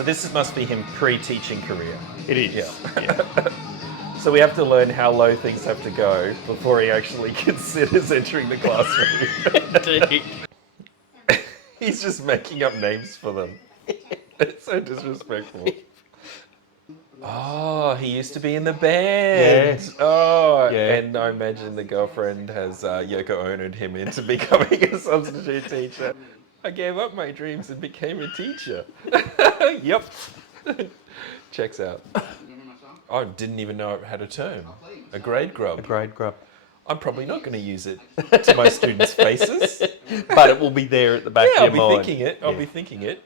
So this must be him pre-teaching career. It is. Yeah. So we have to learn how low things have to go before he actually considers entering the classroom. Indeed. He's just making up names for them. It's so disrespectful. Oh, he used to be in the band. Yes. Oh, Yeah. and I imagine the girlfriend has Yoko Ono'd him into becoming a substitute teacher. I gave up my dreams and became a teacher. Yep. Checks out. I didn't even know it had a term. A grade grub. A grade grub. I'm probably not going to use it to my students' faces. But it will be there at the back Yeah, of your I'll be mind. thinking it. I'll be thinking it.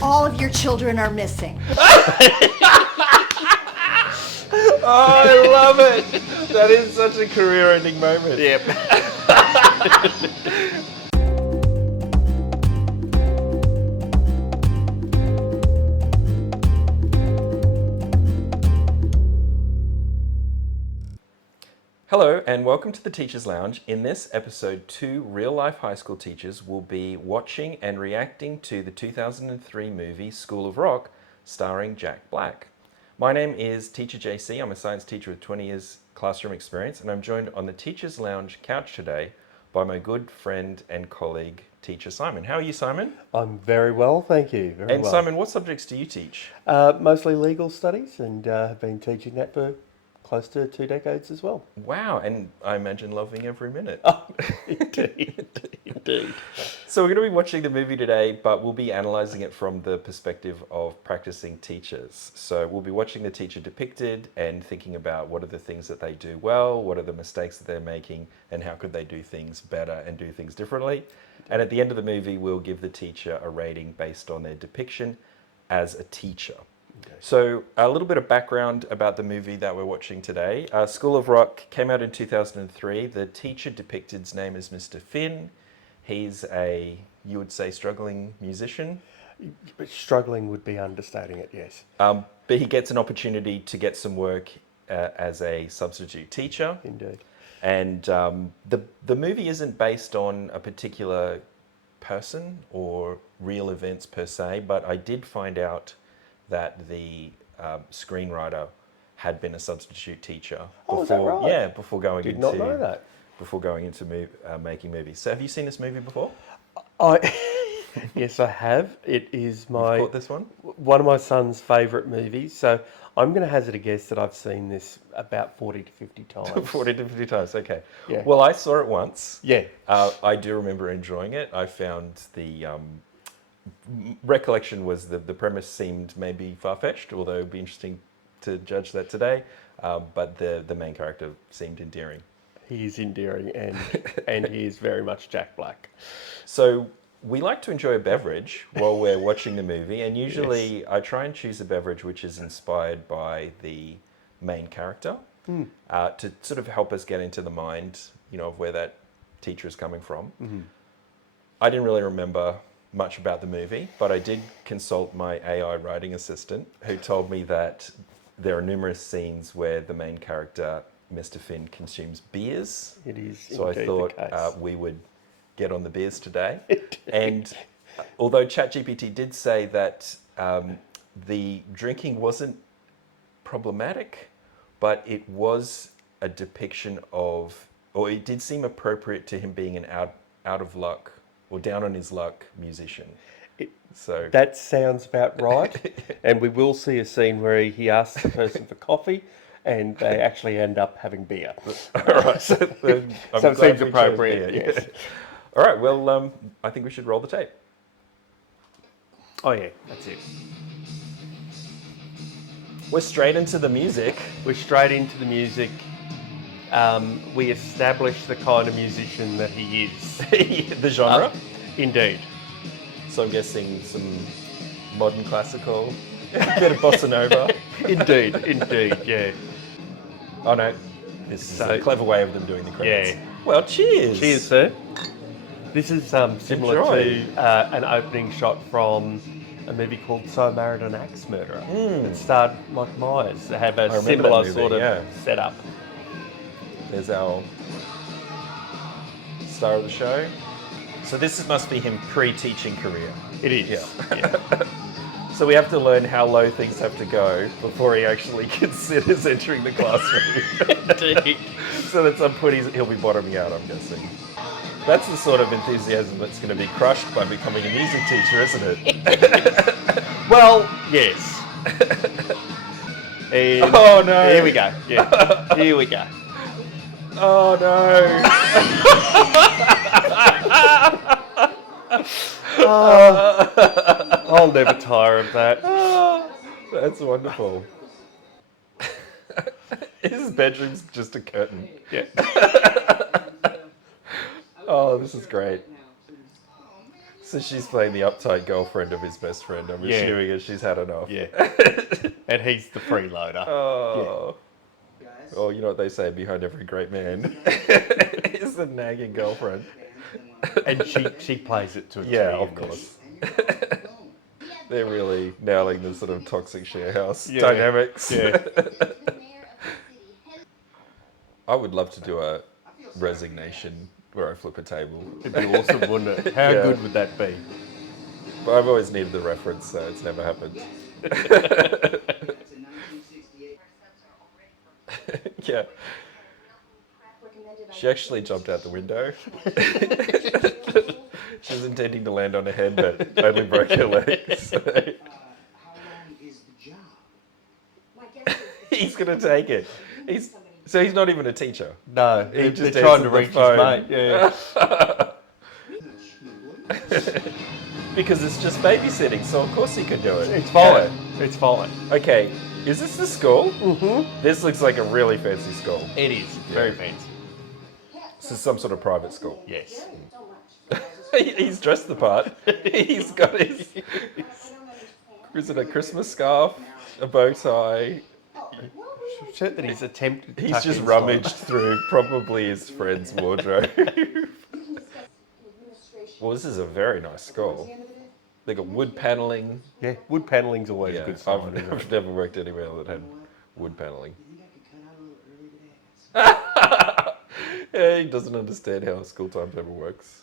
All of your children are missing. Oh, I love it. That is such a career-ending moment. Yep. Hello and welcome to the Teachers Lounge. In this episode, two real-life high school teachers will be watching and reacting to the 2003 movie School of Rock, starring Jack Black. My name is Teacher JC. I'm a science teacher with 20 years classroom experience, and I'm joined on the Teachers Lounge couch today by my good friend and colleague, Teacher Simon. How are you, Simon? I'm very well, thank you. Very And well. Simon, what subjects do you teach? Mostly legal studies, and have been teaching that for close to 2 decades as well. Wow, and I imagine loving every minute. Indeed. Indeed. So we're going to be watching the movie today, but we'll be analysing it from the perspective of practicing teachers. So we'll be watching the teacher depicted and thinking about what are the things that they do well, what are the mistakes that they're making, and how could they do things better and do things differently. And at the end of the movie, we'll give the teacher a rating based on their depiction as a teacher. So a little bit of background about the movie that we're watching today. School of Rock came out in 2003. The teacher depicted's name is Mr. Finn. He's a, you would say, struggling musician. Struggling would be understating it, yes. But he gets an opportunity to get some work as a substitute teacher. Indeed. And the movie isn't based on a particular person or real events per se, but I did find out that the screenwriter had been a substitute teacher Oh, is that right? Yeah, before going Did into not know that. before going into making movies. So have you seen this movie before? Yes, I have. It is You've my caught this one? one of my son's favourite movies. So I'm going to hazard a guess that I've seen this about 40 to 50 times. 40 to 50 times, okay. Yeah. Well, I saw it once. Yeah. I do remember enjoying it. I found the recollection was that the premise seemed maybe far-fetched, although it'd be interesting to judge that today. But the main character seemed endearing. He is endearing and he is very much Jack Black. So we like to enjoy a beverage while we're watching the movie, and usually I try and choose a beverage which is inspired by the main character to sort of help us get into the mind, of where that teacher is coming from. Mm-hmm. I didn't really remember much about the movie, but I did consult my AI writing assistant, who told me that there are numerous scenes where the main character, Mr. Finn, consumes beers. It is So I indeed thought the case. we would get on the beers today. And although ChatGPT did say that the drinking wasn't problematic, but it was a depiction of, or it did seem appropriate to him being an out of luck or down on his luck musician. So That sounds about right. And we will see a scene where he asks the person for coffee and they actually end up having beer. all right, so I'm So it glad seems we chose appropriate, beer, yes. yeah. All right, well, I think we should roll the tape. Oh yeah, that's it. We're straight into the music. We're straight into the music. We establish the kind of musician that he is. The genre. Indeed. So I'm guessing some modern classical, a bit of bossa nova. Indeed, yeah. Oh no, this is a clever way of them doing the credits. Yeah. Well, cheers. Cheers, sir. This is similar Enjoy. to an opening shot from a movie called So I Married an Axe Murderer. It starred Mike Myers. They have a remember similar that movie, sort of yeah. setup. There's our star of the show. So this must be him pre-teaching career. It is. Yeah. Yeah. So we have to learn how low things have to go before he actually considers entering the classroom. Indeed. So at some point he'll be bottoming out, I'm guessing. That's the sort of enthusiasm that's going to be crushed by becoming a music teacher, isn't it? Well, yes. And Oh no! Here we go. Yeah. Here we go. Oh no! I'll never tire of that. That's wonderful. His bedroom's just a curtain. Yeah. Oh, this is great. So she's playing the uptight girlfriend of his best friend. I'm Yeah. assuming as she's had enough. Yeah. And he's the freeloader. Oh. Oh, you know what they say, behind every great man is a nagging girlfriend. And she plays it to a Yeah, T of in course. They're really nailing the sort of toxic share house Yeah. dynamics. Yeah. I would love to do a resignation where I flip a table. It'd be awesome, wouldn't it? How Yeah. good would that be? But I've always needed the reference, so it's never happened. Yeah. She actually jumped out the window. She was intending to land on her head, but only broke her leg. So he's going to take it. So he's not even a teacher. No, He just they're trying to answered the reach his phone. mate. Yeah. Because it's just babysitting, so of course he can do it. It's fine. It's fine. Yeah. Okay, is this the school? Mm-hmm. This looks like a really fancy school. It is. Very fancy. This is some sort of private school. Yes. He's dressed the part. He's got his... Is it a Christmas scarf? A bow tie? Shirt that he's attempted to He's tuck just inside. rummaged through probably his friend's wardrobe. Well, this is a very nice school. They got wood paneling. Yeah, wood panelling's always a Yeah, good sign. isn't it? I've never worked anywhere that had wood paneling. Yeah, he doesn't understand how a school timetable works.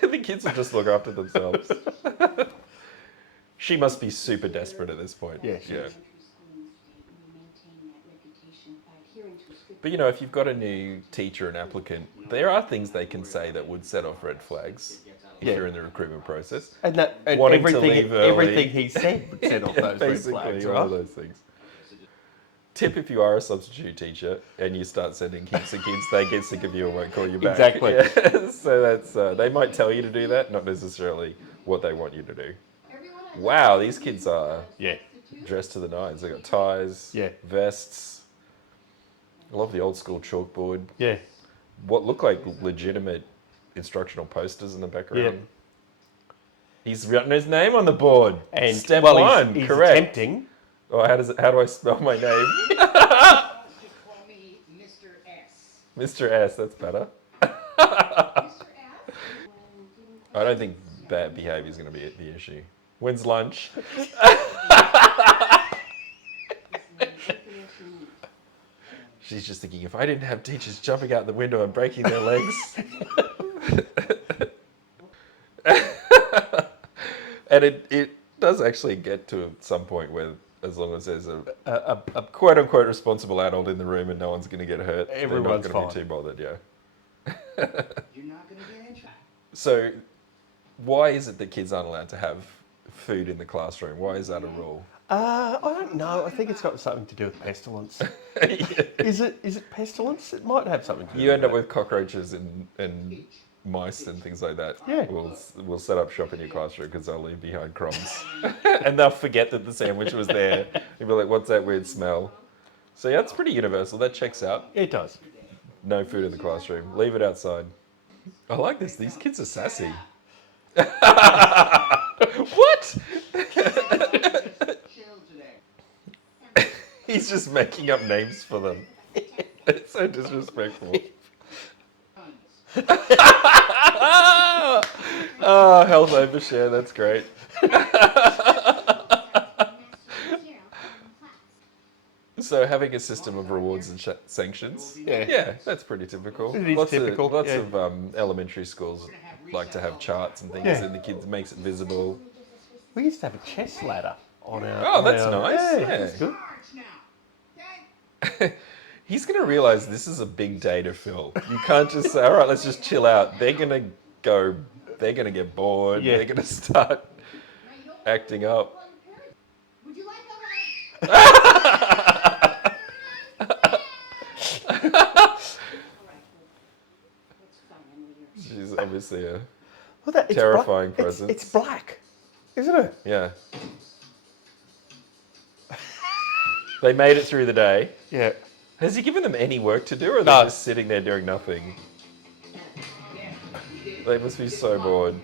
The kids will just look after themselves. She must be super desperate at this point. Yeah, she is. But you know, if you've got a new teacher and applicant, there are things they can say that would set off red flags if Yeah. you're in the recruitment process. And Wanting to everything, leave early. everything he said would set off those red Basically, flags, all right? of those things. Tip: if you are a substitute teacher and you start sending heaps of kids, they get sick of you and won't call you back. Exactly. Yeah. So that's they might tell you to do that, not necessarily what they want you to do. Wow, these kids are Yeah. dressed to the nines. They got ties, Yeah. vests. I love the old school chalkboard. Yeah. What look like legitimate instructional posters in the background. Yeah. He's written his name on the board. And Step well, one, he's correct. attempting. Oh, how do I spell my name? Call me Mr. S. Mr. S, that's better. I don't think bad behaviour is going to be the issue. When's lunch? She's just thinking, if I didn't have teachers jumping out the window and breaking their legs. And it does actually get to some point where, as long as there's a quote unquote responsible adult in the room and no one's going to get hurt, Everyone's they're not going to fine. be too bothered, yeah. You're not going to get in trouble. So, why is it that kids aren't allowed to have food in the classroom? Why is that a rule? I don't know. I think it's got something to do with pestilence. Is it pestilence? It might have something to do You end up that. with cockroaches and mice and things like that. Yeah. We'll set up shop in your classroom because they'll leave behind crumbs. And they'll forget that the sandwich was there. You'll be like, what's that weird smell? So yeah, that's pretty universal. That checks out. It does. No food in the classroom. Leave it outside. I like this. These kids are sassy. What? Chill today. He's just making up names for them. It's so disrespectful. Oh, health overshare. That's great. So having a system of rewards and sanctions. Yeah. Yeah, that's pretty typical. It is lots typical, Of, lots yeah. of elementary schools like to have charts and things, Yeah. and the kids makes it visible. We used to have a chess ladder on our. Oh, on that's our- nice. Yeah. That's good. Charge now. Okay? He's going to realize this is a big day to fill. You can't just say, all right, let's just chill out. They're going to go, they're going to get bored. Yeah. They're going to start acting up. Would you like a She's obviously a, Well, it's Terrifying black. presence. It's black, isn't it? yeah. They made it through the day. Yeah. Has he given them any work to do, or are they No. just sitting there doing nothing? They must be so bored.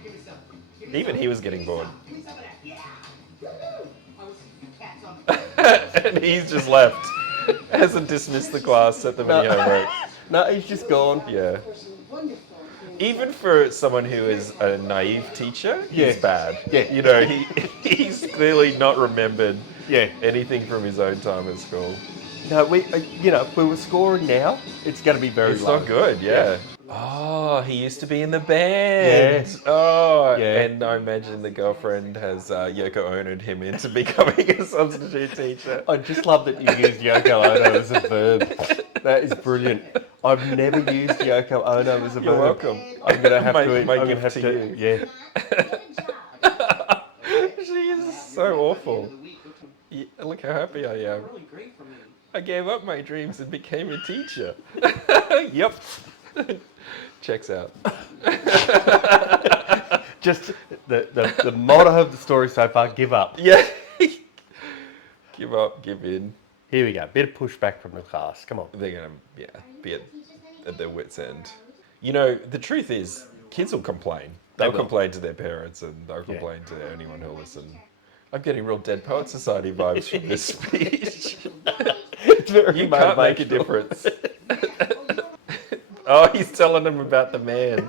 Even he was getting bored. Give me some of that. Yeah. I was cats on the And he's just left. Hasn't dismissed the class, set them any homework. No, he's just gone. Yeah. Even for someone who is a naive teacher, he's Yeah. bad. Yeah. You know, he's clearly not remembered Yeah. anything from his own time at school. No, if we were scoring now, it's going to be very It's low. not good, yeah. Oh, he used to be in the band. Yes. Oh, Yeah. and I imagine the girlfriend has Yoko Ono'd him into becoming a substitute teacher. I just love that you used Yoko Ono as a verb. That is brilliant. I've never used Yoko Ono as a You're verb. welcome. I'm gonna have My- to. my I'm gonna gift have to to. you. Yeah. She is so awful. Yeah, look how happy I am. really great for me. I gave up my dreams and became a teacher. Yep. Checks out. Just the motto of the story so far: give up. Yeah. Give up, give in. Here we go. Bit of pushback from the class. Come on. They're going to, be at their wits' end. You know, the truth is, kids will complain. They'll will. complain to their parents and they'll complain to anyone who'll listen. I'm getting real Dead Poet Society vibes from this speech. It's very You can't make a motivational. difference. Oh, he's telling them about the man.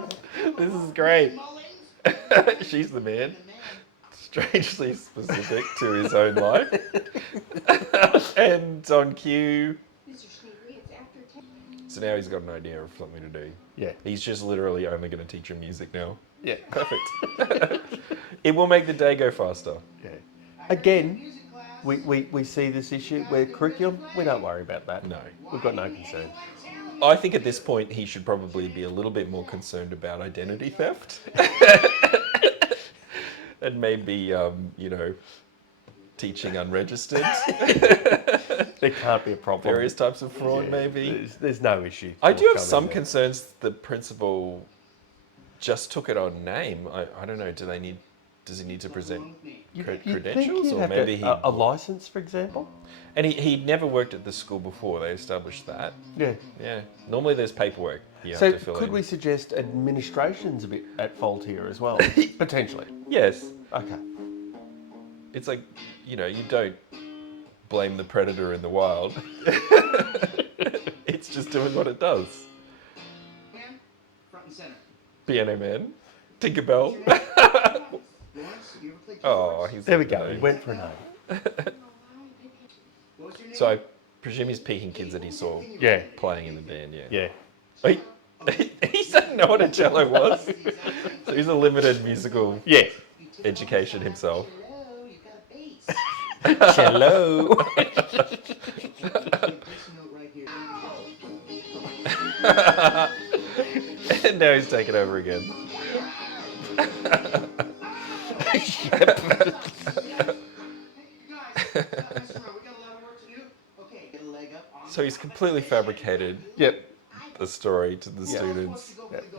This is great. She's the man. Strangely specific to his own life. And on cue. So now he's got an idea of something to do. Yeah. He's just literally only going to teach him music now. Yeah. Perfect. It will make the day go faster. Yeah. Again, we see this issue where curriculum, we don't worry about that. No. We've got no concern. I think at this point he should probably be a little bit more concerned about identity theft. And maybe, teaching unregistered. There can't be a problem. Various types of fraud, Yeah, maybe. There's no issue. I do have forthcoming some there. concerns the principal just took it on name. I don't know, does he need to present You'd think credentials? you'd Or have maybe to- a license, for example? And he'd never worked at the school before, they established that. Yeah. Yeah. Normally there's paperwork you So have to fill could in. we suggest administration's a bit at fault here as well? Potentially. Yes. Okay. It's like, you don't blame the predator in the wild. It's just doing what it does. Man, front and center. Piano Man. Tinkerbell. Lawrence, you ever played Oh, keyboards? he's There we got go. the He name. went for a name. What was your name? So I presume he's peaking kids that he saw Yeah. playing in the band, yeah. Yeah. He didn't know what a cello was. So he's a limited musical Yeah. education himself. Hello, you got a bass. Cello. This note right here. And now he's taken over again. Guys, we got a lot of work to do. Okay, get a leg up on So he's completely fabricated Yep. the story to the Yeah. students.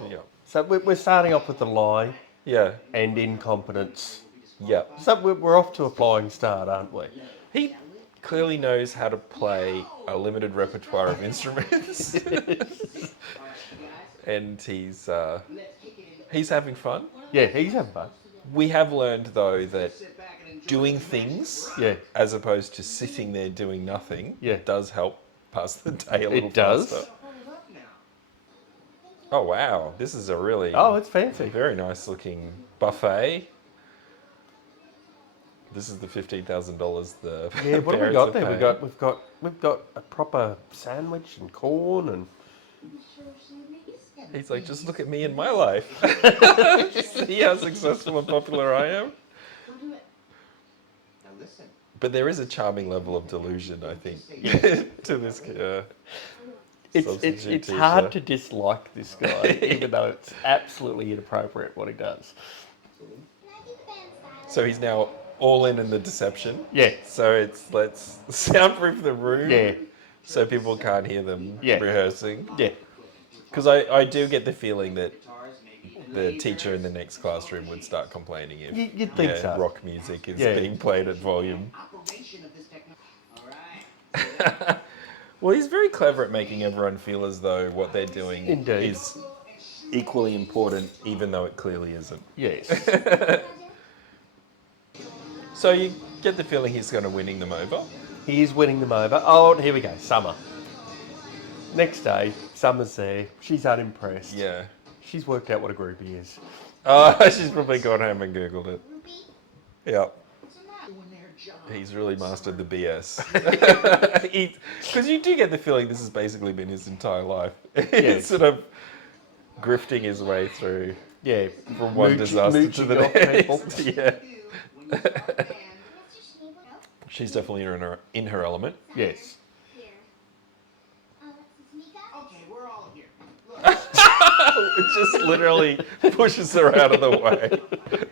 Yeah. So we're starting off with the lie Yeah. and incompetence. Yeah. So we're off to a flying start, aren't we? He clearly knows how to play a limited repertoire of instruments. And he's having fun. Yeah, he's having fun. We have learned though that doing things Yeah. as opposed to sitting there doing nothing Yeah. does help pass the day a little It does. faster. Oh wow, this is a really Oh, it's fancy. very nice looking buffet. This is the $15,000 the Yeah, what have we parents got are there? paying. We've got a proper sandwich and corn and He's like, just look at me in my life. See how successful and popular I am? Listen. But there is a charming level of delusion, I think, to this It's substitute teacher. hard to dislike this guy, even though it's absolutely inappropriate what he does. So he's now all in the deception. Yeah. So it's let's soundproof the room. Yeah. So people can't hear them Yeah. rehearsing. Yeah. Because I do get the feeling that the teacher in the next classroom would start complaining if You'd think so. rock music is Yeah. being played at volume. Operation of this technology. All right. Well, he's very clever at making everyone feel as though what they're doing Indeed. is equally important, even though it clearly isn't. Yes. So you get the feeling he's going to winning them over. He is winning them over. Oh, here we go. Summer. Next day, Summer's there. She's unimpressed. Yeah. She's worked out what a groupie is. She's probably gone home and Googled it. Yeah. Doing their job. He's really mastered the BS. Because you do get the feeling this has basically been his entire life. He's sort of grifting his way through Yeah. from one disaster to the mooching off next. people. Yeah. When you start a band, She's definitely in her element. Yes. okay, we're all here. Look, It just literally pushes her out of the way.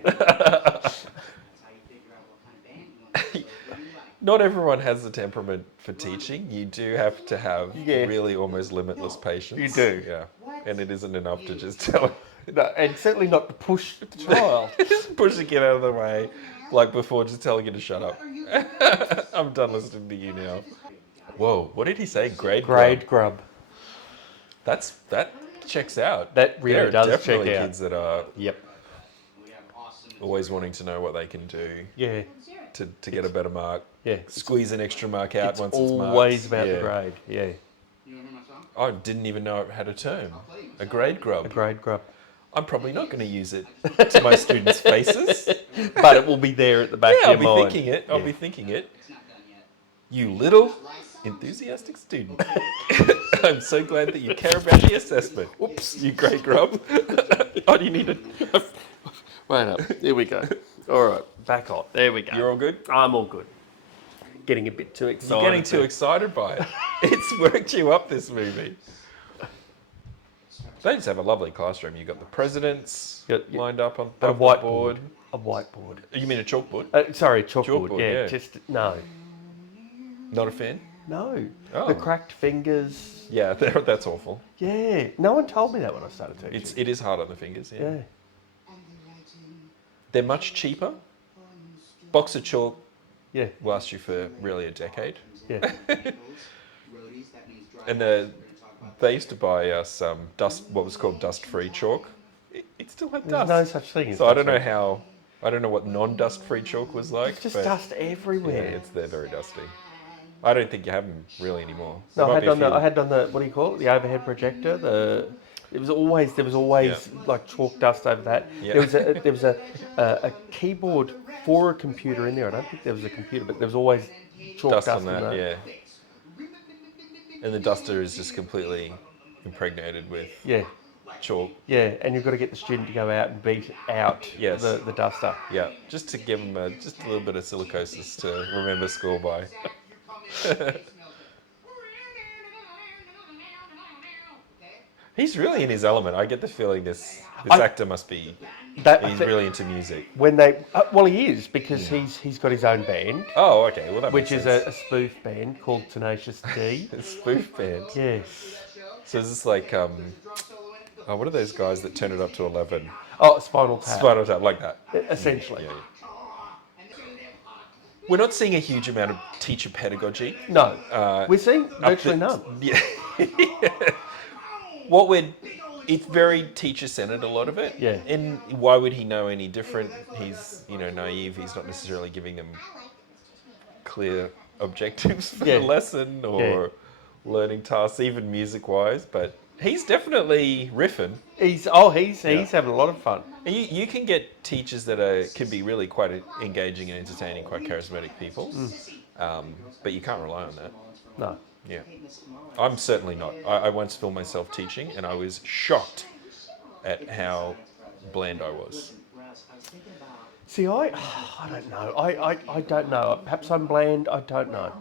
that's how you figure out what kind of band you want to play. What do you like? Not everyone has the temperament for teaching. You do have to have Yeah. really almost limitless patience. You do. Yeah. And it isn't enough to just tell her. No, and certainly not to push the child. Just pushing it out of the way. Like before, just telling you to shut up. I'm done listening to you now. Whoa, what did he say? Grade Grade grub. grub. That checks out. That really There are does definitely check out. kids that are Yep. We have awesome always wanting to know what they can do Yeah. to get a better mark. Yeah. Squeeze an extra mark out It's once it's marked. always about Yeah. the grade. Yeah. You wanna hear my song? I didn't even know it had a term. A grade grub. A grade grub. I'm probably not going to use it to my students' faces. But it will be there at the back Yeah, I'll of be your mind. thinking it. I'll Yeah. be thinking it. It's not done yet. You little enthusiastic student. I'm so glad that you care about the assessment. Whoops, you grade grub. Oh, do you need to... Wait up. Here we go. All right. Back on. There we go. You're all good? I'm all good. Getting a bit too excited. You're getting too excited by it. It's worked you up, this movie. They just have a lovely classroom. You've got the presidents Yeah. lined up on A the whiteboard. board. A whiteboard. You mean a chalkboard? Sorry, chalkboard. Chalkboard, Yeah, yeah. just no. Not a fan? No. Oh. The cracked fingers. Yeah, that's awful. Yeah. No one told me that when I started teaching. It is hard on the fingers, yeah. Yeah. And they're writing They're much cheaper. on Box of chalk Yeah. lasts you for really a decade. Yeah. roadies, that means dry And ice. We're gonna talk about they used to buy us what was called dust-free chalk. It still had There's dust. no such thing as So I don't dust-free. know what non-dust-free chalk was like. It's just but dust Yeah, everywhere. they're very dusty. I don't think you have them really anymore. No, There I might had be a on the few- I had on the what do you call it? The overhead projector. There was always like chalk dust over that. Yeah. There was a keyboard for a computer in there. I don't think there was a computer, but there was always chalk dust dust on in that, that. yeah. And the duster is just completely impregnated with Yeah, chalk. yeah, and you've got to get the student to go out and beat out Yes. the duster. Yeah, just to give them just a little bit of silicosis to remember school by. He's really in his element. I get the feeling this actor must be. He's really into music. When they well, he is because he's got his own band, Oh, okay. Well, that which makes is a sense. spoof band called Tenacious D. A spoof band. Yes. So is this like what are those guys that turn it up to 11? Oh, Spinal Tap. Spinal Tap, like that. Essentially. Yeah, yeah. We're not seeing a huge amount of teacher pedagogy. No. Uh, We're seeing up virtually the- none. Yeah. It's very teacher centered, a lot of it. Yeah. And why would he know any different? He's naive. He's not necessarily giving them clear objectives for Yeah. the lesson or learning tasks, even music wise. But he's definitely riffing. He's having a lot of fun. And you can get teachers that can be really quite engaging and entertaining, quite charismatic people. But you can't rely on that. No. Yeah. I'm certainly not. I once filmed myself teaching and I was shocked at how bland I was. See, I don't know. I don't know. Perhaps I'm bland. I don't know.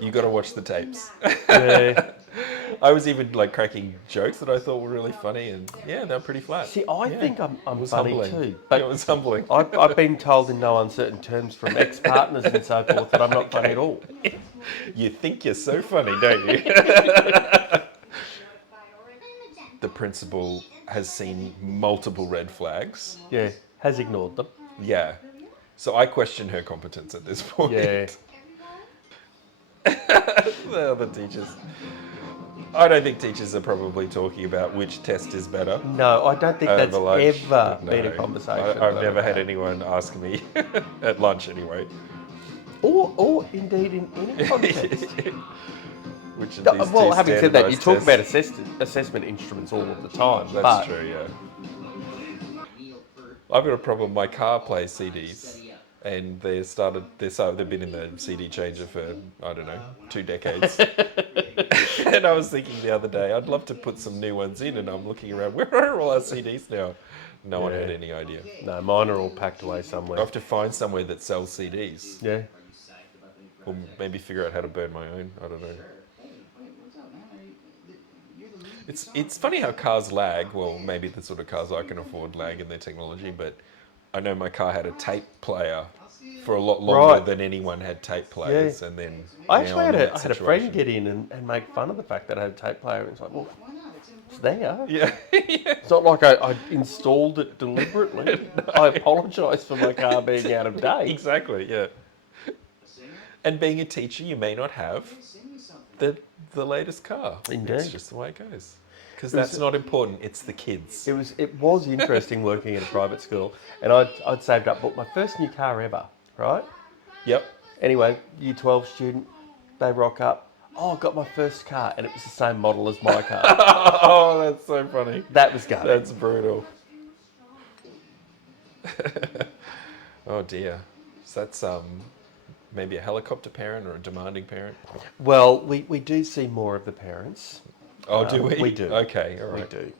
You got to watch the tapes. Yeah. I was even like cracking jokes that I thought were really funny, and yeah, they're pretty flat. See, I Yeah. think I'm It was funny humbling. too. But it was humbling. I've been told in no uncertain terms from ex-partners and so forth that I'm not funny at all. You think you're so funny, don't you? The principal has seen multiple red flags. Yeah, has ignored them. Yeah. So I question her competence at this point. Yeah. The other teachers. I don't think teachers are probably talking about which test is better. No, I don't think that's over lunch. ever No. been a conversation. I've that never I've had anyone ask me at lunch anyway. Or indeed in any context. Which of No, these well, two having said that, you talk standardised about tests? assessment instruments all of the time. That's but true, yeah. I've got a problem. My car plays CDs, and they've been in the CD changer for, I don't know, 2 decades. And I was thinking the other day, I'd love to put some new ones in, and I'm looking around, where are all our CDs now? No one had Yeah. any idea. No, mine are all packed away somewhere. I have to find somewhere that sells CDs, Yeah. or maybe figure out how to burn my own. I don't know. It's funny how cars lag. Well, maybe the sort of cars I can afford lag in their technology, but I know my car had a tape player for a lot longer Right. than anyone had tape players, and then I now actually I'm had in a, that I had a friend situation. get in and make fun of the fact that I had a tape player. And it's like, well, it's there. Yeah. It's not like I installed it deliberately. I apologise for my car being out of date. Exactly, yeah. And being a teacher, you may not have the latest car. It's Indeed. just the way it goes. Because It was- that's not important, it's the kids. It was interesting working at a private school, and I'd saved up, bought my first new car ever, right? Yep. Anyway, year 12 student, they rock up. Oh, I got my first car, and it was the same model as my car. Oh, that's so funny. That was gutted. That's brutal. Oh dear. So that's maybe a helicopter parent or a demanding parent. Well, we do see more of the parents. Oh, do we? We do. Okay, all We right. do.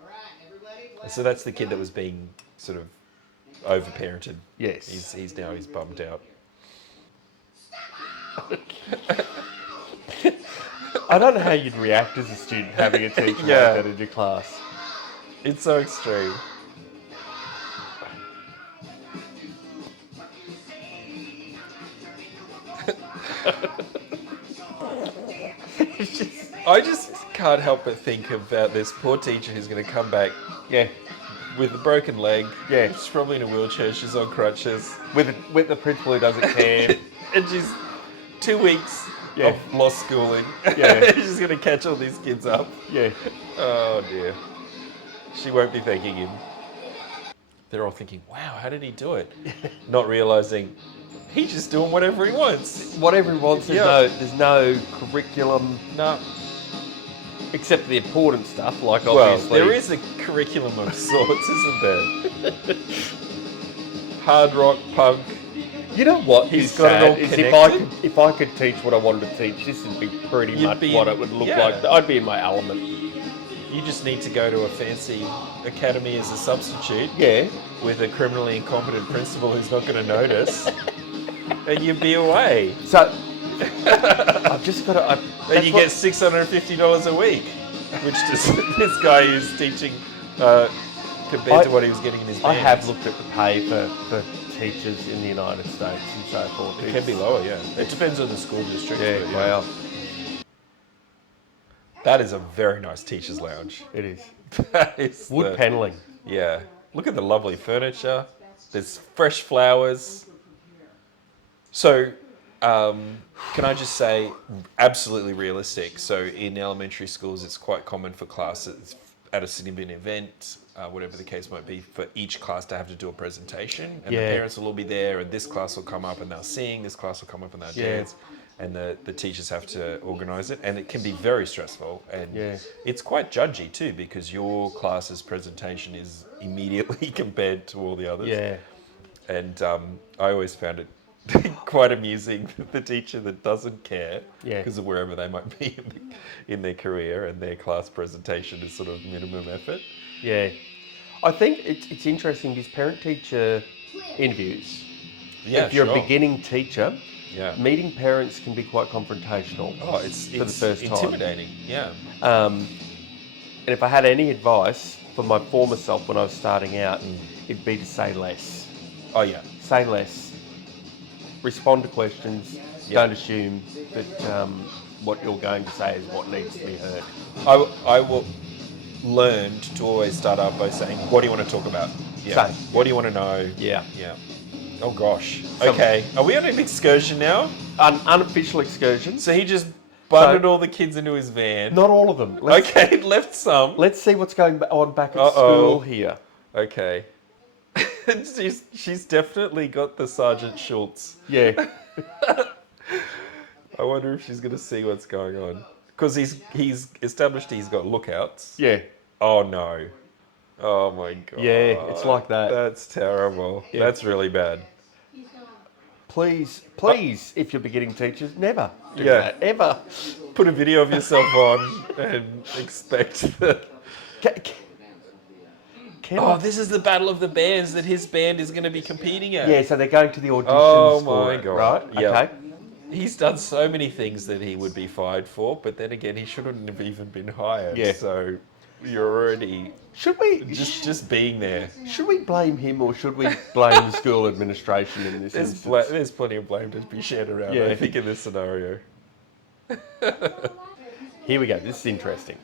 All right, everybody. So that's the kid that was being sort of overparented. Yes. He's bummed out. I don't know how you'd react as a student having a teacher Yeah. like that in your class. It's so extreme. I just can't help but think about this poor teacher who's going to come back Yeah. with a broken leg. Yeah. She's probably in a wheelchair. She's on crutches. With the principal who doesn't care. And she's 2 weeks Yeah. of lost schooling. Yeah. She's going to catch all these kids up. Yeah. Oh dear. She won't be thanking him. They're all thinking, wow, how did he do it? Not realizing he's just doing whatever he wants. Whatever he wants, there's no curriculum No. except for the important stuff, like Well, obviously. there is a curriculum of sorts, isn't there? Hard rock, punk. You know what? He's is got it sad all is connected. if I could teach what I wanted to teach, this would be pretty You'd much be what in- it would look yeah. like. I'd be in my element. You just need to go to a fancy academy as a substitute Yeah. with a criminally incompetent principal who's not going to notice, and you'd be away. So I've just got to. And you get $650 a week, which just this guy is teaching compared to what he was getting in his I band. have looked at the pay for teachers in the United States and so forth. It can be lower, yeah. It depends on the school district. Yeah, but wow. That is a very nice teacher's lounge. It is. That is Wood panelling. Yeah. Look at the lovely furniture. There's fresh flowers. So, can I just say, absolutely realistic. So, in elementary schools, it's quite common for classes at a significant event, whatever the case might be, for each class to have to do a presentation. And Yeah. the parents will all be there, and this class will come up and they'll sing, this class will come up and they'll Yeah. dance. And the teachers have to organise it, and it can be very stressful. And Yeah. it's quite judgy too, because your class's presentation is immediately compared to all the others. Yeah. And I always found it quite amusing that the teacher that doesn't care, Yeah. because of wherever they might be in their career, and their class presentation is sort of minimum effort. Yeah. I think it's interesting, these parent-teacher interviews. Yeah, If you're sure. a beginning teacher, Yeah. meeting parents can be quite confrontational. Oh, it's for the first time. intimidating. Yeah. And if I had any advice for my former self when I was starting out, it'd be to say less. Oh, yeah. Say less. Respond to questions. Yeah. Don't assume that what you're going to say is what needs to be heard. I will learned to always start out by saying, "What do you want to talk about? Yeah. Same. What do you want to know? Yeah. Yeah. Oh gosh. So- Okay. Are we on an excursion now? An unofficial excursion. So he just bundled all the kids into his van. Not all of them. Let's, Okay, left some. let's see what's going on back at Uh-oh. school here. Okay. she's definitely got the Sergeant Schultz. Yeah. I wonder if she's going to see what's going on. Because he's established he's got lookouts. Yeah. Oh no. Oh my god. Yeah, it's like that. That's terrible. Yeah. That's really bad. Please, if you're beginning teachers, never do Yeah. that. Ever. Put a video of yourself on and expect the... Can Oh, I- this is the battle of the bands that his band is going to be competing at. Yeah, so they're going to the auditions Oh for my it, God. right? Yep. Okay. He's done so many things that he would be fired for, but then again, he shouldn't have even been hired. Yeah. So you're already Should we just being there. should we blame him or should we blame the school administration in this There's, instance? there's plenty of blame to be shared around, Yeah. I think, in this scenario. Here we go. This is interesting.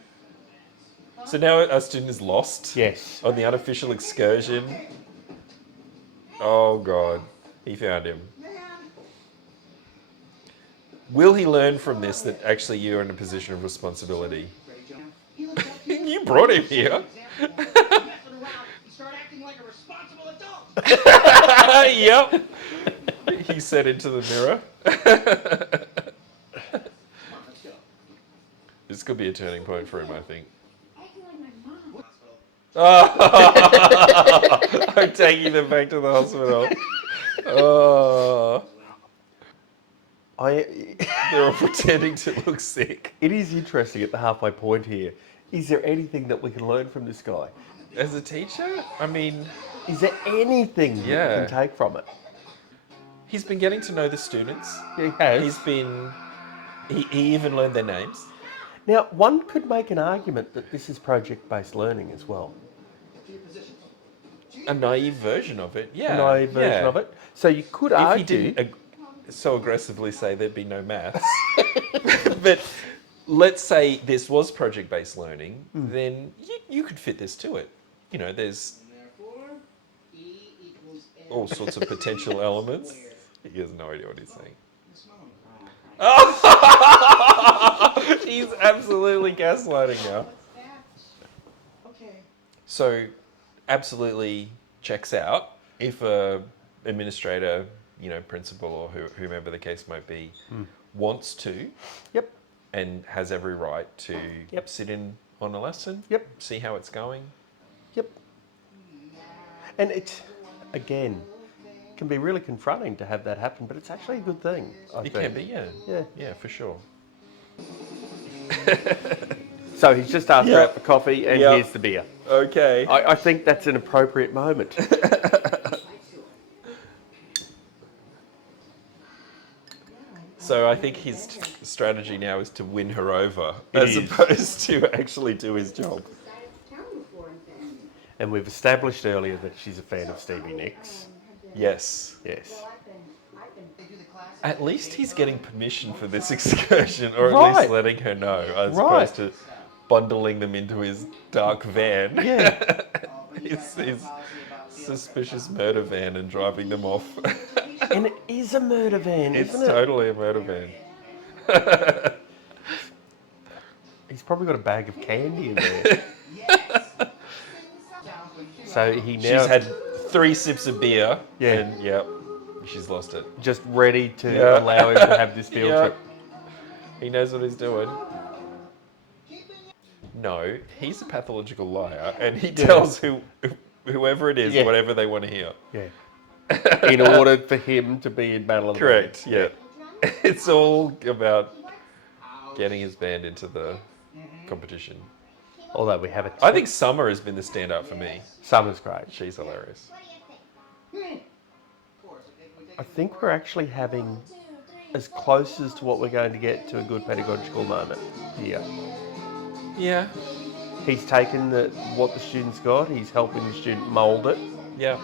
So now our student is lost Yes. on the unofficial excursion. Oh, God. He found him. Will he learn from this that actually you're in a position of responsibility? You brought him here. Start acting like a responsible adult. Yep. He said into the mirror. This could be a turning point for him, I think. Acting like my mom. I'm taking them back to the hospital. Oh, they're all pretending to look sick. It is interesting at the halfway point here. Is there anything that we can learn from this guy? As a teacher, I mean, Is there anything that Yeah. we can take from it? he's been getting to know the students. He has. He even learned their names. Now, one could make an argument that this is project-based learning as well. A naive version of it, yeah. A naive version yeah. of it. So you could If he argue... didn't so aggressively say there'd be no maths, but let's say this was project-based learning, then you could fit this to it. You know, there's Therefore, E equals M. all sorts of potential elements. He has no idea what he's saying. Miss Mom. He's absolutely gaslighting now. Okay. So, absolutely checks out if a administrator, you know, principal or whomever the case might be, wants to Yep. and has every right to Yep. sit in on a lesson, Yep. see how it's going. Yep. And it, again, can be really confronting to have that happen, but it's actually a good thing, I It think. can be, yeah. Yeah. Yeah, for sure. So he's just asked her Yep. out for coffee, and Yep. here's the beer. Okay. I think that's an appropriate moment. So I think his strategy now is to win her over It as is. opposed to actually do his job. And we've established earlier that she's a fan of Stevie Nicks. Yes. Yes. They do the class. At least he's getting permission for this excursion, or at Right. least letting her know, as Right. opposed to bundling them into his dark van. Yeah. his suspicious murder van and driving them off. And it is a murder van, It's isn't it? totally a murder van. He's probably got a bag of candy in there. So he now She's had 3 sips of beer. Yeah. And yep, she's lost it. just ready to Yeah. allow him to have this field Yeah. trip. He knows what he's doing. No, he's a pathological liar, and he tells whoever it is Yeah. whatever they want to hear. Yeah. In order for him to be in Battle of the Correct. Bands. Yeah. It's all about getting his band into the competition. Although we haven't. I think Summer has been the standout for me. Summer's great. She's hilarious. What do you think? I think we're actually having as close as to what we're going to get to a good pedagogical moment here. Yeah, He's taken what the student's got, he's helping the student mould it. yeah.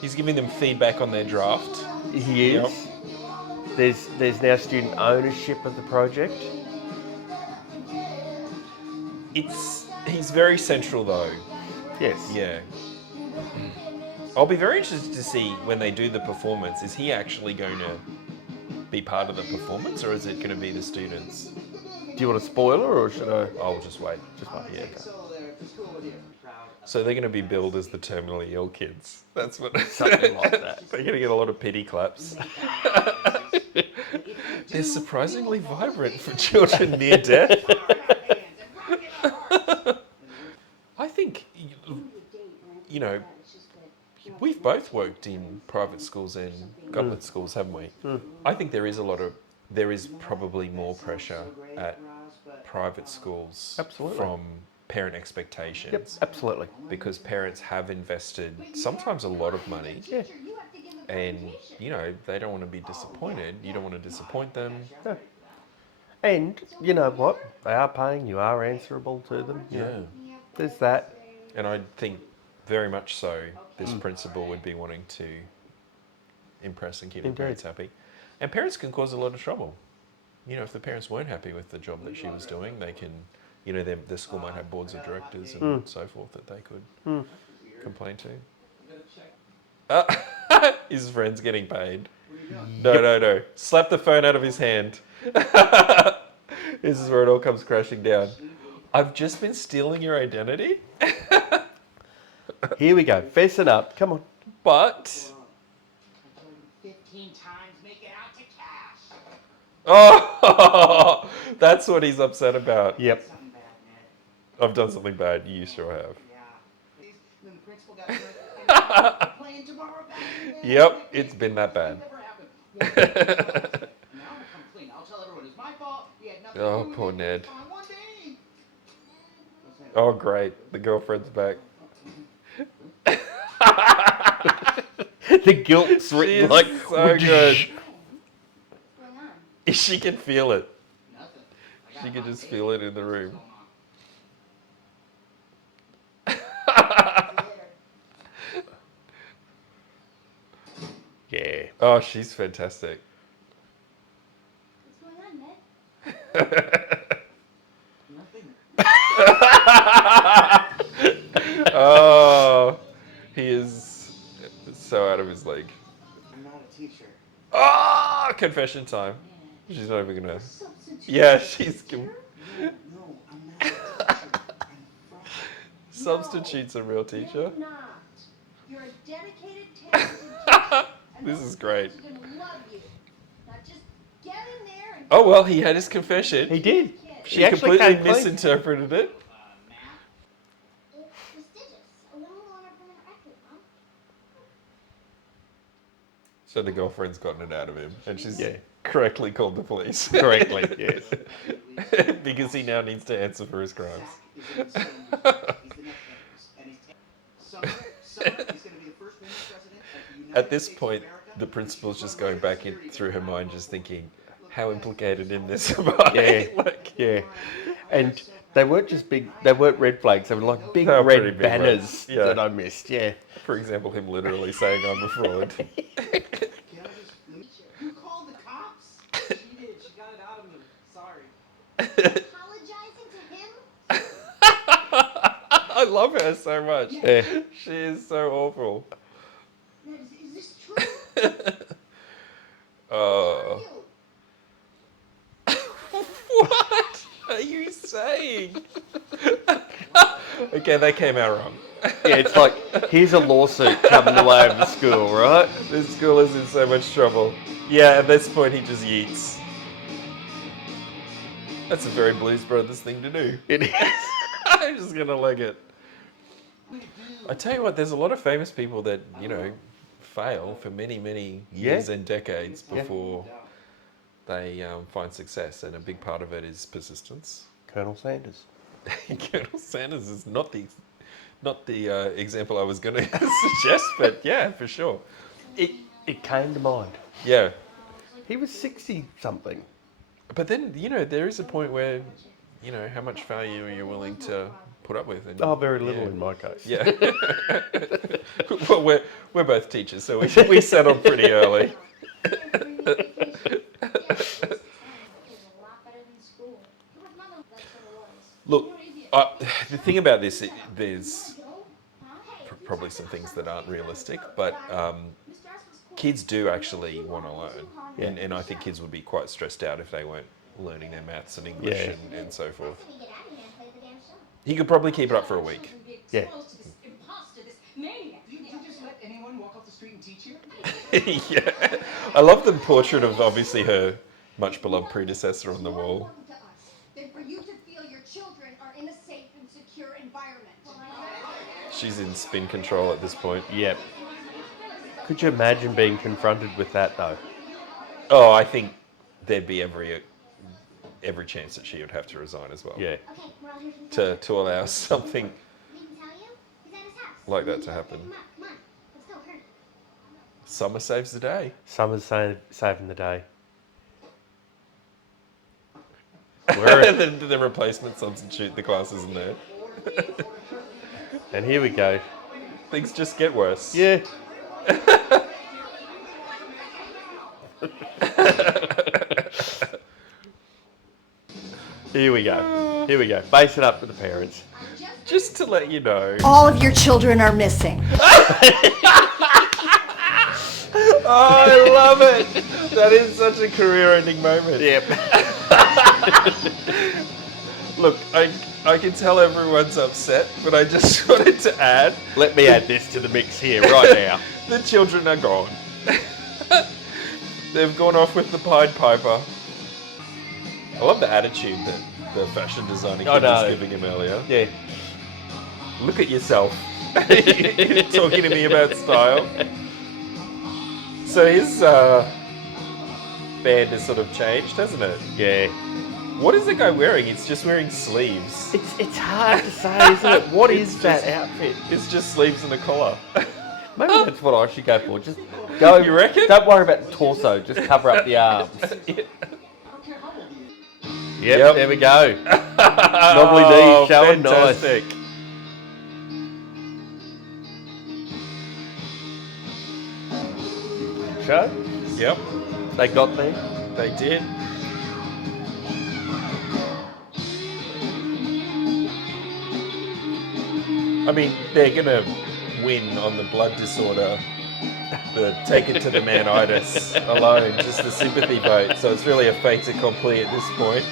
He's giving them feedback on their draft. He is. There's now student ownership of the project. He's very central though. Yes. Yeah. I'll be very interested to see when they do the performance. Is he actually going to be part of the performance, or is it going to be the students? Do you want a spoiler or should I? I'll just wait. Just wait. Yeah. Okay. So they're to school with you. Proud. So they're going to be billed as the terminally ill kids. That's what. Something like that. They're going to get a lot of pity claps. They're surprisingly vibrant for children near death. I think, you know, we've both worked in private schools and government schools, haven't we? I think there is probably more pressure at private schools Absolutely. from parent expectations. Yep, absolutely. Because parents have invested sometimes a lot of money, Yeah. and you know they don't want to be disappointed. You don't want to disappoint them. No. And you know what? They are paying, you are answerable to them. you Yeah, know. There's that. and I think very much so. This principal would be wanting to impress and keep the Indeed. parents happy, and parents can cause a lot of trouble. You know, if the parents weren't happy with the job that she was doing, they can, you know, the school might have boards of directors and so forth that they could complain to. His friend's getting paid. No. Slap the phone out of his hand. This is where it all comes crashing down. I've just been stealing your identity, Here we go. Fessing up. Come on. but... I told you 15 times, make it out to cash. Oh, that's what he's upset about. Yep. Something bad, Ned. I've done something bad. You sure have. Yeah. Then the principal got hurt. And playing tomorrow back in the day. Yep, it's been that bad. Never happened. Now I'm gonna come clean. I'll tell everyone it's my fault. We had nothing Oh, to do with poor it. Ned. On one day. Oh, great. The girlfriend's back. The guilt's She written is like so good. What's going on? She can feel it. Nothing. I got She can hot just baby. feel it in the What's room. going on? Yeah. Oh, she's fantastic. What's going on, Ned? Nothing. Oh, he is so out of his league. I'm not a teacher. Oh, confession time. She's not even gonna. Substitute Yeah, teacher? she's. No, I'm not a teacher. I'm from. Substitute's a real No, teacher. you're not. You're a dedicated, talented teacher. And This those is great. students are gonna love you. Now just get in there and Oh, well, he had his confession. He did. She She actually completely came clean. misinterpreted it. Math. it's prestigious. When will we want to bring our record, Mom? So the girlfriend's gotten it out of him, and she's Yeah. correctly called the police. Correctly, yes. Because he now needs to answer for his crimes. Zach is insane. He's the next Evans, and Summer is going to be the first woman president of the United At this States of point, America. the principal's just going back in through her mind, just thinking, how implicated in this am I? Yeah. Like, Yeah. And they weren't just big, they weren't red flags, they were like big They were pretty red big banners ones, yeah. that I missed. Yeah. for example, him literally saying I'm a fraud. Can I just, you called the cops? She did. She got it out of me. Sorry. Apologizing to him? I love her so much. Yeah. She is so awful. Ned, is this true? Oh. You. What are you saying? Okay, they came out wrong. Yeah, it's like, here's a lawsuit coming the way of the school, right? This school is in so much trouble. Yeah, at this point he just yeets. That's a very Blues Brothers thing to do. It is. I'm just gonna leg it. I tell you what, there's a lot of famous people that, you know, fail for many, many years Yeah. and decades Yeah. before they find success, and a big part of it is persistence. Colonel Sanders. Colonel Sanders is not the example I was going to suggest, but yeah, for sure. It came to mind. Yeah, He was 60 something. but then there is a point where how much failure are you willing to put up with? And, Oh, very little yeah. in my case. Yeah. Well, we're both teachers, so we settled pretty early. Look, the thing about this, there's probably some things that aren't realistic, but kids do actually want to learn. Yeah. And I think kids would be quite stressed out if they weren't learning their maths and English Yeah. and so forth. He could probably keep it up for a week. Yeah. You just let anyone walk off the street and teach you? Yeah. I love the portrait of obviously her much beloved predecessor on the wall. Than for you to feel your children are in a safe and secure environment. She's in spin control at this point. Yep. Could you imagine being confronted with that though? Oh, I think there'd be every chance that she would have to resign as well. Yeah. Okay, we're all here for the To allow something We can tell you. He's at his house. like that to happen. Come on. Let's go, hurry. Summer saves the day. Summer's saving the day. And then the replacement substitute, the class isn't there. And here we go. Things just get worse. Yeah. Here we go. Here we go. Base it up to the parents. Just to let you know. All of your children are missing. Oh, I love it. That is such a career-ending moment. Yep. Look, I can tell everyone's upset, but I just wanted to add Let me add this to the mix here right now. the children are gone. They've gone off with the Pied Piper. I love the attitude that the fashion designer I kid was know. giving him earlier. Yeah. Look at yourself. Talking to me about style. So his band has sort of changed, hasn't it? Yeah. What is the guy wearing? He's just wearing sleeves. It's hard to say, isn't it? What is It's that just- outfit? It's just sleeves and a collar. Maybe that's what I should go for. Just go. You reckon? Don't worry about the torso. Just cover up the arms. Yep. Yep. There we go. Lovely knees showing, nice. fantastic. Show. Yep, They got there. they did. I mean, they're gonna win on the blood disorder, the take it to the manitis alone, just the sympathy vote. So it's really a fait accompli at this point.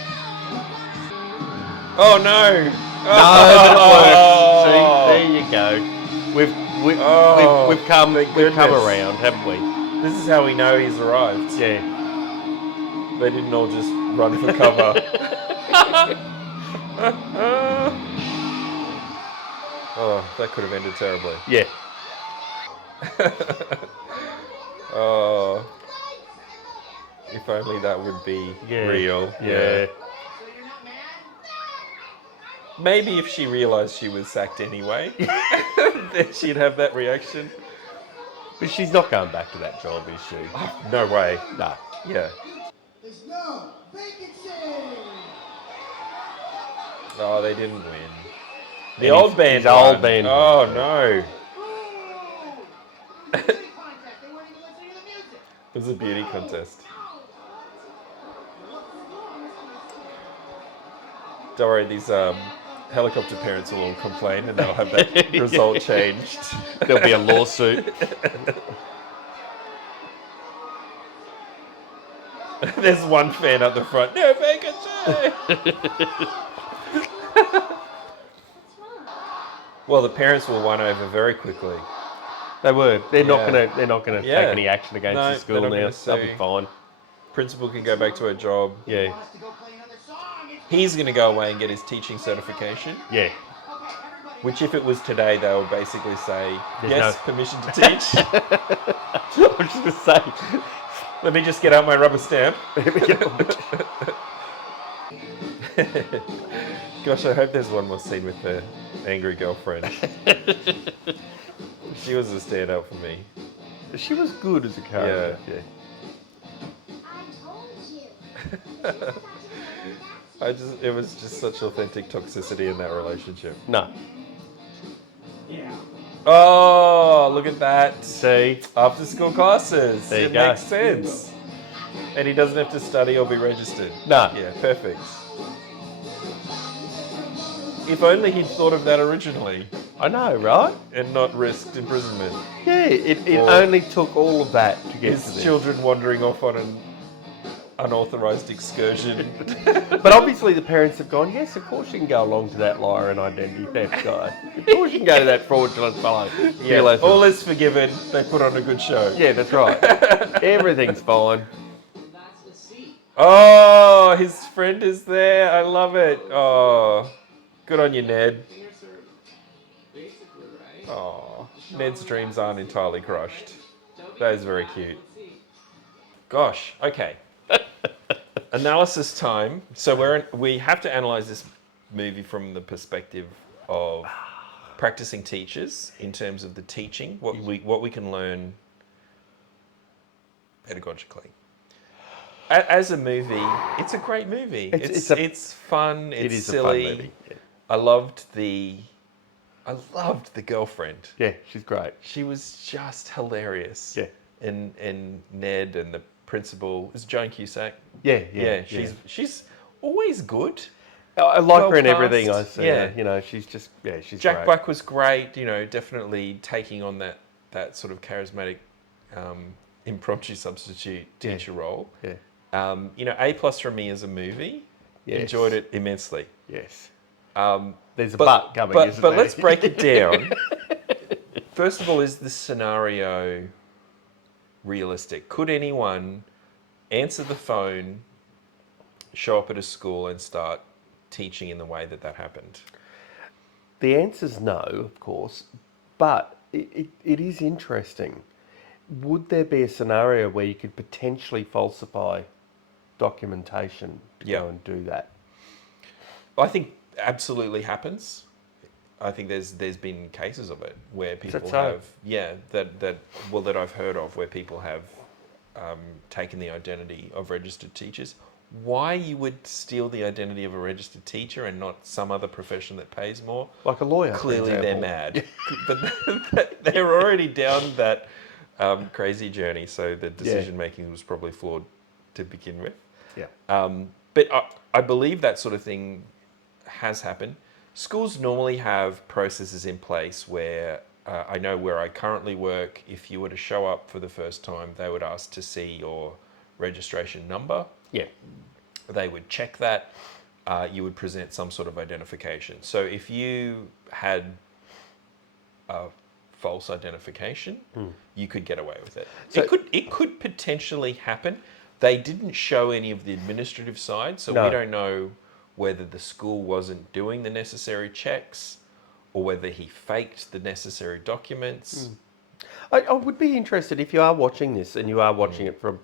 Oh no! No, but it works. See, there you go. We've come thank come goodness. around, haven't we? This is how we know he's arrived. Yeah. They didn't all just run for cover. Oh, that could have ended terribly. Yeah. Oh, if only that would be Yeah. real. Yeah. Maybe if she realised she was sacked anyway, then she'd have that reaction. But she's not going back to that job, is she? No way. No. Yeah. There's no vacancy! Oh, they didn't win. The And old his- band. his old won. band Oh won. no. Beauty contest, they weren't even listening to the music! It was a beauty contest. Don't worry, these helicopter parents will all complain and they'll have that result changed. There'll be a lawsuit. There's one fan at the front. No vacancy! Well, the parents were won over very quickly. They were. They're not Yeah. gonna. They're not gonna Yeah. take any action against No, the they're school not now. gonna They'll be sue. fine. Principal can go back to her job. Yeah. Want us to go play another song? It's He's going to go away and get his teaching certification, Yeah. okay, everybody. which if it was today, they would basically say, There's yes, no- permission to teach. I was just gonna say. Let me just get out my rubber stamp. Gosh, I hope there's one more scene with the angry girlfriend. She was a standout for me. She was good as a character. Yeah. I told you. You just got to know that's It was just such authentic toxicity in that relationship. No. Yeah. Oh, look at that. See? After school classes. There you It go. makes sense. And he doesn't have to study or be registered. No. Yeah, perfect. If only he'd thought of that originally I know, right? and not risked imprisonment. Yeah, it Or- only took all of that to get to His this. children wandering off on an unauthorized excursion. But obviously the parents have gone, yes, of course you can go along to that liar and identity theft guy. Of course you can go to that fraudulent fellow. See you later. All is forgiven. They put on a good show. Yeah, that's right. Everything's fine. And that's the seat. Oh, his friend is there. I love it. Oh, good on you, Ned. Fingers are basically right. Oh, Ned's dreams aren't entirely crushed. Toby, That is very let's cute. see. Gosh. Okay. Analysis time. So we have to analyze this movie from the perspective of practicing teachers in terms of the teaching, what we can learn pedagogically. As a movie, it's a great movie. It's fun. It's It is silly. a fun movie. Yeah. I loved the girlfriend. Yeah, she's great. She was just hilarious. Yeah. And Ned and the principal is Joan Cusack. Yeah. She's always good. I like her in well everything I cast. see. Yeah. You know, she's just, she's Jack great. Black was great. Definitely taking on that sort of charismatic impromptu substitute Yeah. teacher role. Yeah. A+ from me as a movie. Yes. Enjoyed it immensely. Yes. Um, There's a but coming, isn't but there? let's break it down. First of all, is the scenario realistic? Could anyone answer the phone, show up at a school, and start teaching in the way that happened? The answer's no, of course, but it is interesting. Would there be a scenario where you could potentially falsify documentation to Yeah. go and do that? I think absolutely happens. I think there's been cases of it where people that so? have that I've heard of where people have taken the identity of registered teachers. Why you would steal the identity of a registered teacher and not some other profession that pays more? Like a lawyer, for Clearly they're example. mad. But they're already down that crazy journey, so the decision making was probably flawed to begin with. Yeah. But I believe that sort of thing has happened. Schools normally have processes in place where I know where I currently work, if you were to show up for the first time, they would ask to see your registration number. Yeah. They would check that. You would present some sort of identification. So if you had a false identification, you could get away with it. So- It could potentially happen. They didn't show any of the administrative side, so No. we don't know whether the school wasn't doing the necessary checks or whether he faked the necessary documents. I would be interested if you are watching this and you are watching it from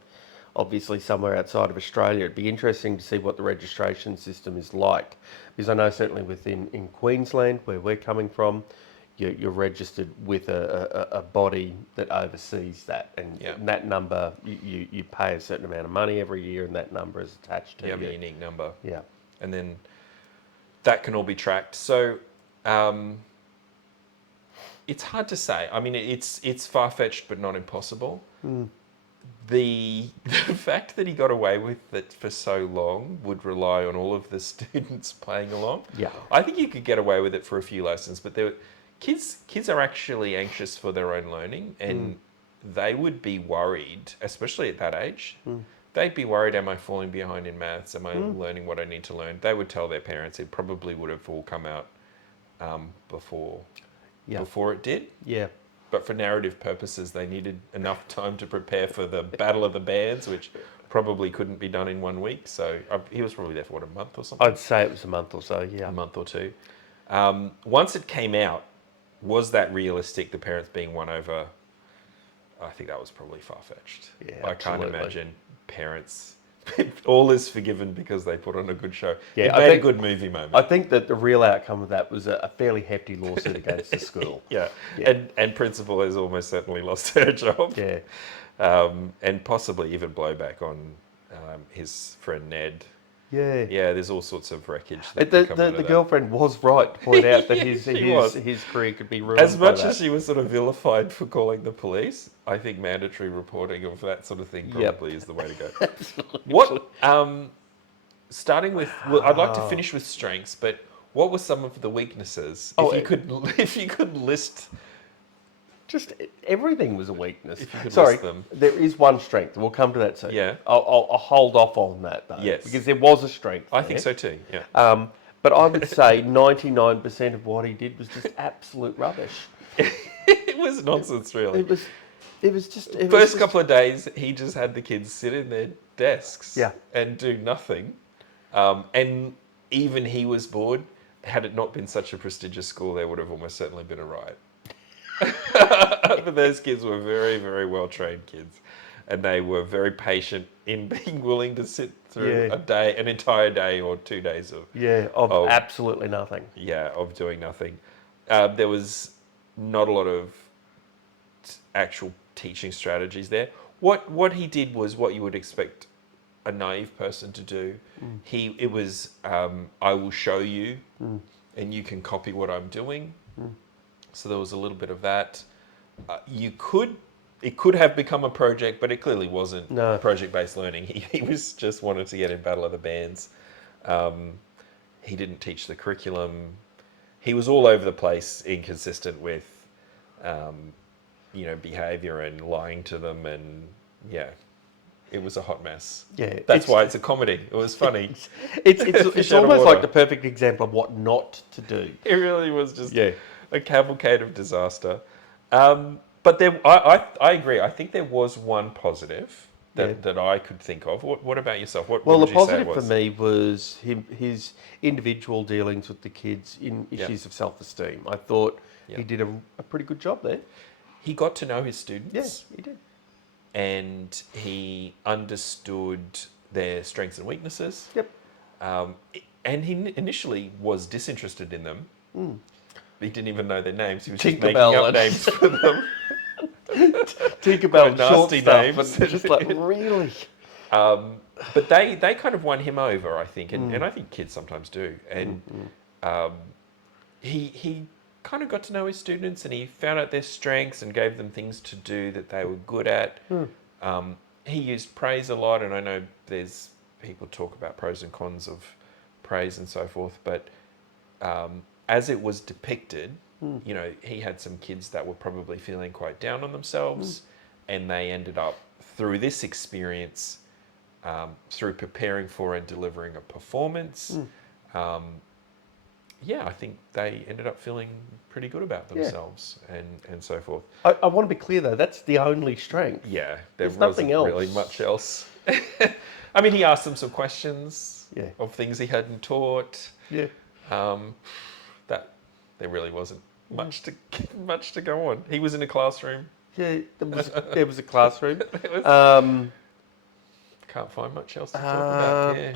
obviously somewhere outside of Australia. It'd be interesting to see what the registration system is like, because I know certainly in Queensland, where we're coming from, you're registered with a body that oversees that, and Yeah. that number you pay a certain amount of money every year, and that number is attached to You have a you. unique number. Yeah. And then that can all be tracked. So it's hard to say. I mean, it's far-fetched, but not impossible. The fact that he got away with it for so long would rely on all of the students playing along. Yeah. I think you could get away with it for a few lessons, but kids are actually anxious for their own learning, and they would be worried, especially at that age. They'd be worried, am I falling behind in maths? Am I learning what I need to learn? They would tell their parents. It probably would have all come out before it did. Yeah. But for narrative purposes, they needed enough time to prepare for the Battle of the Bands, which probably couldn't be done in 1 week. So he was probably there for, a month or something? I'd say it was a month or so, yeah. A month or two. Once it came out, was that realistic, the parents being won over? I think that was probably far-fetched. Yeah, I can't absolutely. imagine parents all is forgiven because they put on a good show. Yeah, it I made think- a good movie moment. I think that the real outcome of that was a fairly hefty lawsuit against the school. yeah. Yeah. And principal has almost certainly lost her job. Yeah. And possibly even blowback on his friend Ned. Yeah. Yeah, there's all sorts of wreckage. That The, can come the, out of the that. girlfriend was right to point out that Yeah, she was. his career could be ruined. As by much that. as she was sort of vilified for calling the police, I think mandatory reporting of that sort of thing Yep. probably is the way to go. What? Starting with, well, I'd like to finish with strengths, but what were some of the weaknesses? Oh, If you could list. Just everything was a weakness. If you could Sorry, list them. there is one strength. We'll come to that soon. Yeah. I'll hold off on that though. Yes. Because there was a strength. I think there. so too. Yeah. But I would say 99% of what he did was just absolute rubbish. It was nonsense, really. It was just. It was First just- couple of days, he just had the kids sit in their desks Yeah. and do nothing. And even he was bored. Had it not been such a prestigious school, there would have almost certainly been a riot. But those kids were very, very well trained kids. And they were very patient in being willing to sit through Yeah. an entire day or 2 days of of absolutely nothing. of doing nothing. There was not a lot of actual teaching strategies there. What he did was what you would expect a naive person to do. It was I will show you, and you can copy what I'm doing. So there was a little bit of that. It could have become a project, but it clearly wasn't No. project-based learning. He was just wanted to get in Battle of the Bands. He didn't teach the curriculum. He was all over the place, inconsistent with, behaviour and lying to them, and it was a hot mess. Yeah, That's why it's a comedy. It was funny. It's Fish out of almost like water. the perfect example of what not to do. It really was just Yeah. a cavalcade of disaster. But I agree. I think there was one positive that I could think of. What about yourself? What Well, would the you say it positive for was? me was his individual dealings with the kids in issues of self-esteem. I thought Yep. he did a pretty good job there. He got to know his students. Yes, he did. And he understood their strengths and weaknesses. Yep. And he initially was disinterested in them. He didn't even know their names. He was just Tinkerbell making up and- names for them. Tinkerbell, short nasty stuff, names. and just like really. But they kind of won him over, I think, and I think kids sometimes do. And he kind of got to know his students, and he found out their strengths and gave them things to do that they were good at. He used praise a lot, and I know there's people talk about pros and cons of praise and so forth, but as it was depicted, he had some kids that were probably feeling quite down on themselves, and they ended up, through this experience, through preparing for and delivering a performance, I think they ended up feeling pretty good about themselves and so forth. I want to be clear though, that's the only strength. Yeah, There's wasn't nothing else. really much else. I mean, he asked them some questions Yeah. of things he hadn't taught. Yeah. That there really wasn't much to go on. He was in a classroom. Yeah, there was a classroom. Can't find much else to talk about. Yeah.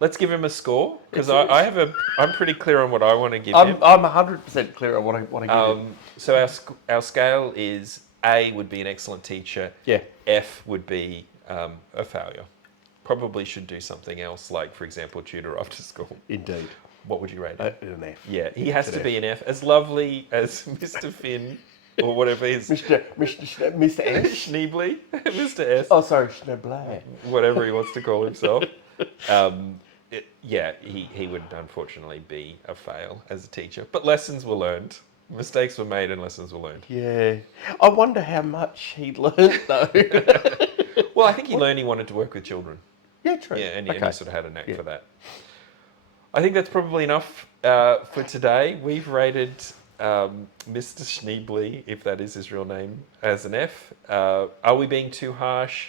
Let's give him a score because It's- I'm pretty clear on what I want to give him. I'm 100% clear on what I want to give him. So our scale is A would be an excellent teacher. Yeah. F would be a failure. Probably should do something else, like for example, tutor after school. Indeed. What would you rate it? An F. Yeah, he has It's to an be an F. As lovely as Mr. Finn or whatever his Mr. S. Schneebly, Mr. S. Oh, sorry, Schneebly. Whatever he wants to call himself. He would unfortunately be a fail as a teacher. But lessons were learned. Mistakes were made and lessons were learned. Yeah. I wonder how much he learned though. Well, I think he learned he wanted to work with children. Yeah, true. Yeah, and he sort of had a knack Yeah. for that. I think that's probably enough for today. We've rated Mr. Schneebly, if that is his real name, as an F. Are we being too harsh?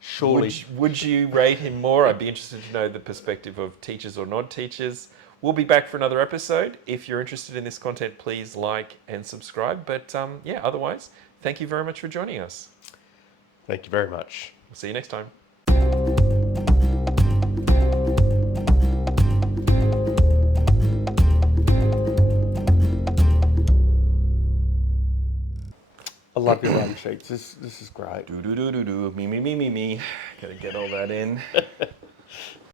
Surely. Would you rate him more? I'd be interested to know the perspective of teachers or non-teachers. We'll be back for another episode. If you're interested in this content, please like and subscribe. But otherwise, thank you very much for joining us. Thank you very much. We'll see you next time. I love your run sheets. This is great. Do do do do do. Me. Gotta get all that in.